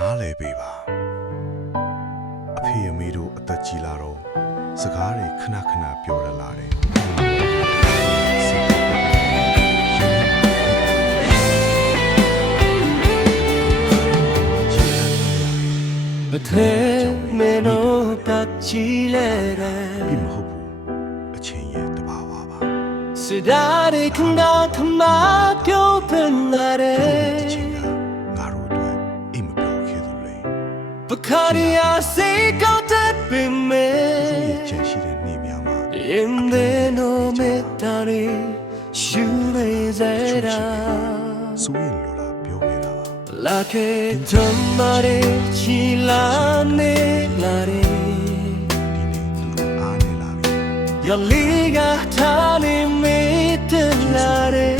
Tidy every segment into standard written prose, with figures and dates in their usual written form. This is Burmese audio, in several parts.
နားလဲပေးပါအဖေအမေတို့အသက်ကြီးလာတော့စကားတွေခဏခဏပြောရလာတယ်ဘယ်ထဲမင်းတို့ပတ်ချီလဲတယ်ပြီမဟုတ်ဘူးအချင်းရဲ့တဘာဝပါစဒါရီခဏခမပြောပင်လာတယ်ချင်းကငါတို့အတွက်အိမ်မပြောခဲ့သူလေပခါရီယာစေကောက်တဲ့ပင်မဲရဲ့ချင်ရှိတဲ့နေများမှာIn the no metari shuvezera ဆိုရင်လိုလားပြောခဲ့တာပါ La che tomare chilane lare ဒီနေ့သူတို့အားနေလာပြီ Ya liga tani metelare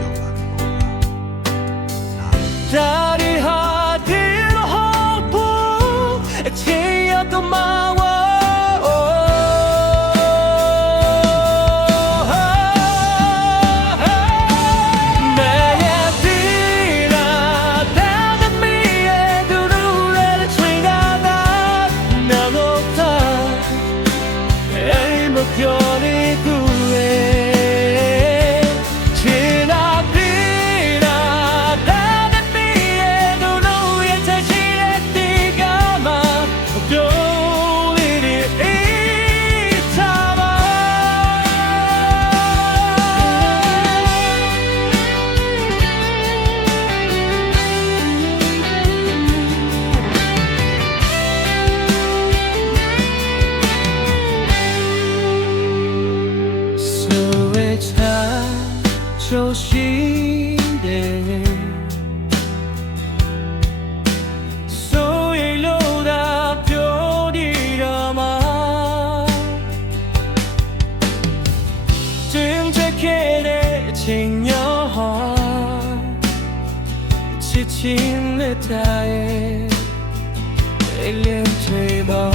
ရောက်လာပြီပေါ့လား Dari hadir hopo echeya tomawa So she did So you load up your drama Didn't take it in your heart Sitting the tide Alien table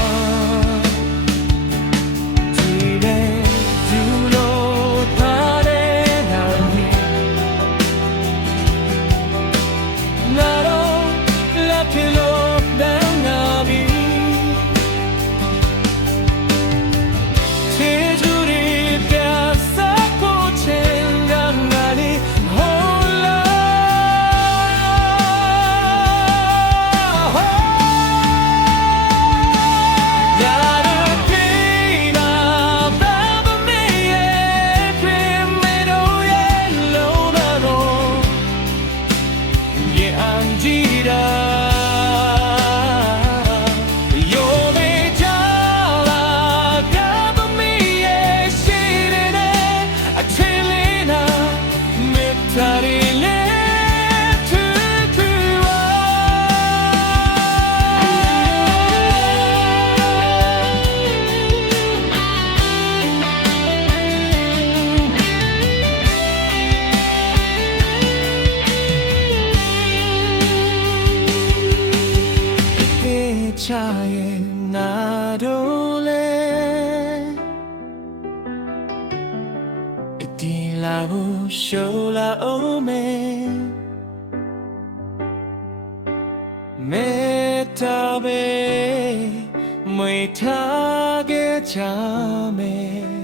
Chaye nadole Itila bu shola ome Metabe Mwe tage chame